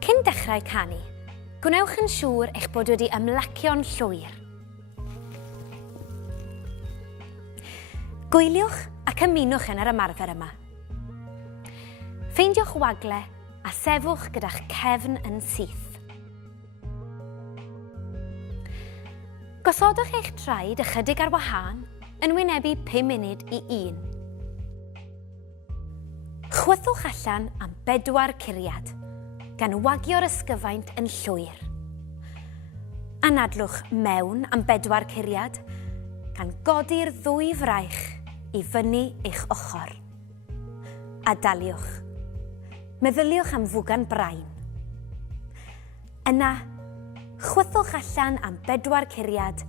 Cyn dechrau canu, gwnewch yn siŵr eich bod wedi ymlacio'n llwyr. Gwyliwch ac ymunwch yn yr ymarfer yma. Ffeindiwch wagle a sefwch gyda'ch cefn yn syth. Gosodwch eich traed ychydig ar wahân yn wynebu 5 munud i 1. Chwythwch allan am 4 curiad, gan wagio'r ysgyfaint yn llwyr. Anadlwch mewn am 4 curiad, gan godi'r 2 fraich i fyny eich ochr. A daliwch. Meddyliwch am fwgan brain. Yna, chwythwch allan am 4 curiad,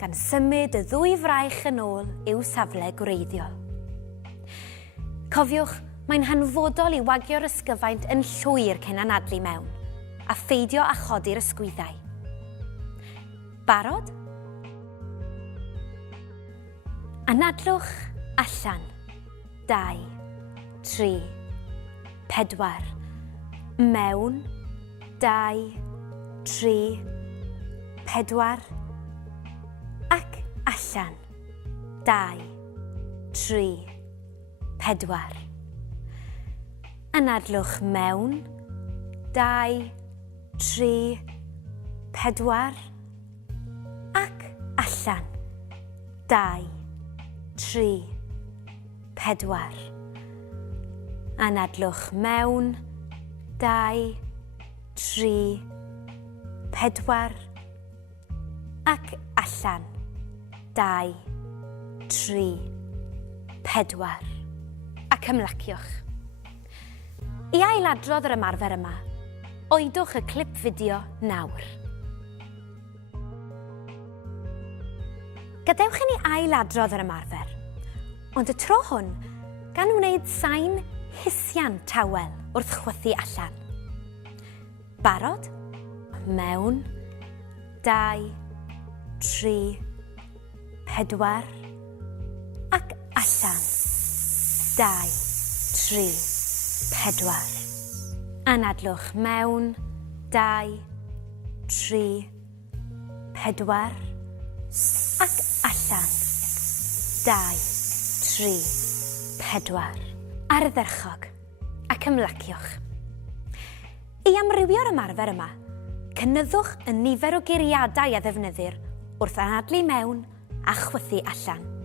gan symud y 2 fraich yn ôl i'w safle gwreiddiol. Cofiwch, mae'n hanfodol i wagio'r ysgyfaint yn llwyr cyn anadlu mewn, a pheidio â chodi'r ysgwyddau. Barod? Anadlwch allan. 2, 3, 4. Mewn. 2, 3, 4. Ac allan. 2, 3, 4. Anadlwch mewn. 2, 3, 4. Ac allan. 2, 3, 4. Anadlwch mewn. 2, 3, 4. Ac allan. 2, 3, 4. Ac ymlaciwch. I ailadrodd yr ymarfer yma, oedwch y clip fideo nawr. Gadewch i ni ailadrodd yr ymarfer, ond y tro hwn gan wneud sain hisian tawel wrth chwythu allan. Barod? Mewn. 2, 3, 4. Ac allan. 2, 3, 4. Anadlwch mewn. 2, 3, 4. Ac allan. 2, 3, 4. Ardderchog, ac ymlaciwch. I amrywio'r ymarfer yma, cynyddwch y nifer o geiriadau a ddefnyddir wrth anadlu mewn a chwythu allan.